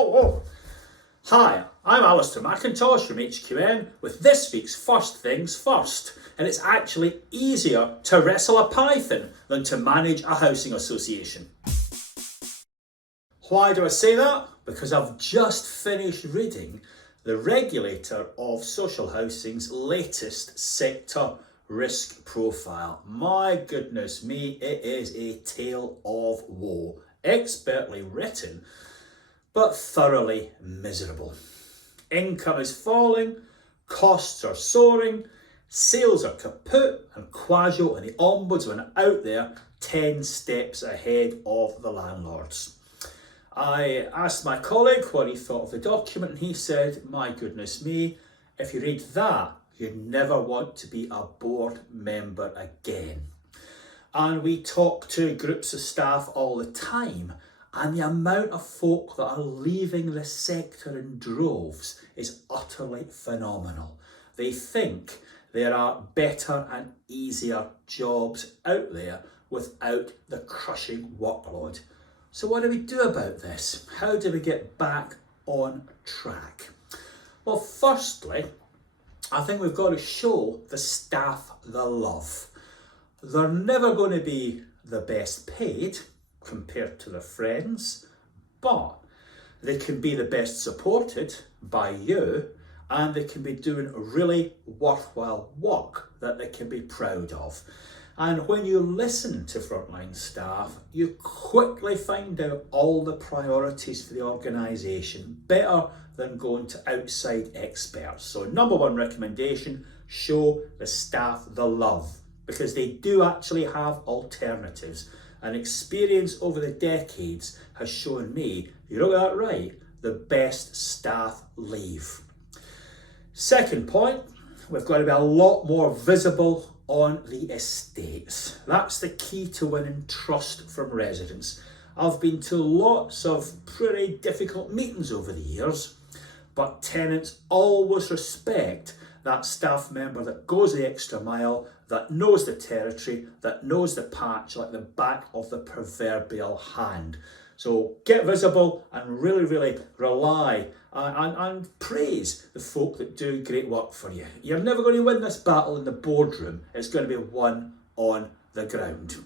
Oh. Hi, I'm Alistair McIntosh from HQN with this week's First Things First. And it's actually easier to wrestle a python than to manage a housing association. Why do I say that? Because I've just finished reading the regulator of social housing's latest sector risk profile. My goodness me, it is a tale of woe. Expertly written, but thoroughly miserable. Income is falling, costs are soaring, sales are kaput, and Quasio and the Ombudsman are out there 10 steps ahead of the landlords. I asked my colleague what he thought of the document, and he said, my goodness me, if you read that, you'd never want to be a board member again. And we talk to groups of staff all the time, and the amount of folk that are leaving the sector in droves is utterly phenomenal. They think there are better and easier jobs out there without the crushing workload. So what do we do about this? How do we get back on track? Well, firstly, I think we've got to show the staff the love. They're never going to be the best paid compared to their friends, but they can be the best supported by you, and they can be doing really worthwhile work that they can be proud of. And when you listen to frontline staff, you quickly find out all the priorities for the organisation, better than going to outside experts. So number one recommendation, show the staff the love, because they do actually have alternatives. And experience over the decades has shown me, you don't get that right, the best staff leave. Second point, we've got to be a lot more visible on the estates. That's the key to winning trust from residents. I've been to lots of pretty difficult meetings over the years, but tenants always respect that staff member that goes the extra mile, that knows the territory, that knows the patch like the back of the proverbial hand. So get visible and really rely and praise the folk that do great work for you. You're never going to win this battle in the boardroom. It's going to be won on the ground.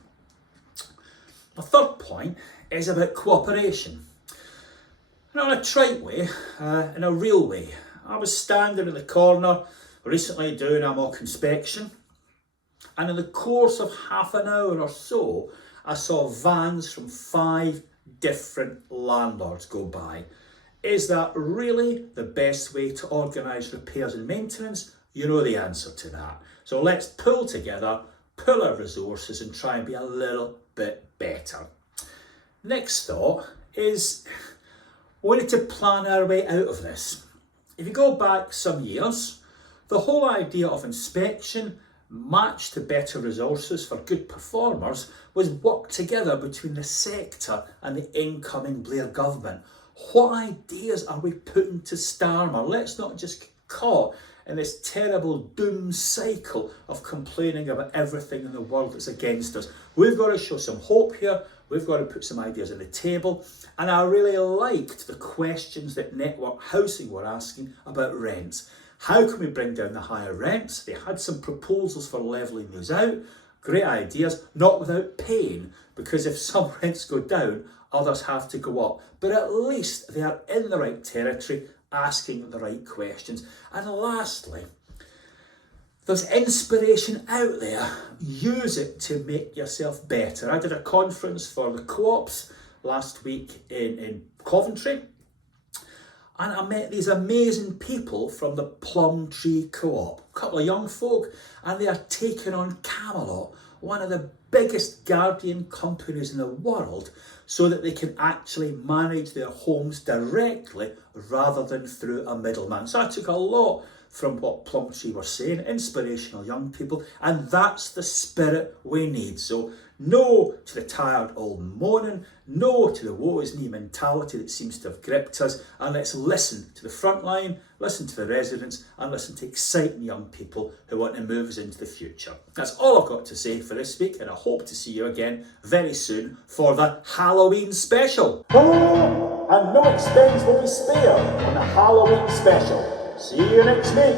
The third point is about cooperation. Not in a trite way, in a real way. I was standing in the corner recently doing a mock inspection, and in the course of half an hour or so, I saw vans from 5 different landlords go by. Is that really the best way to organise repairs and maintenance? You know the answer to that. So let's pull together, pull our resources and try and be a little bit better. Next thought is we need to plan our way out of this. If you go back some years, the whole idea of inspection matched to better resources for good performers was worked together between the sector and the incoming Blair government. What ideas are we putting to Starmer? Let's not just get caught in this terrible doom cycle of complaining about everything in the world that's against us. We've got to show some hope here. We've got to put some ideas on the table. And I really liked the questions that Network Housing were asking about rents. How can we bring down the higher rents? They had some proposals for levelling those out. Great ideas, not without pain, because if some rents go down, others have to go up. But at least they are in the right territory, asking the right questions. And lastly, there's inspiration out there. Use it to make yourself better. I did a conference for the co-ops last week in Coventry, and I met these amazing people from the Plum Tree Co-op, a couple of young folk, and they are taking on Camelot, one of the biggest guardian companies in the world, so that they can actually manage their homes directly rather than through a middleman. So I took a lot from what Plumtree were saying, inspirational young people, and that's the spirit we need. So no to the tired old moaning, no to the woe is me mentality that seems to have gripped us, and let's listen to the front line, listen to the residents, and listen to exciting young people who want to move us into the future. That's all I've got to say for this week, and I hope to see you again very soon for the Halloween special. and no expense will be spared on the Halloween special. See you next week.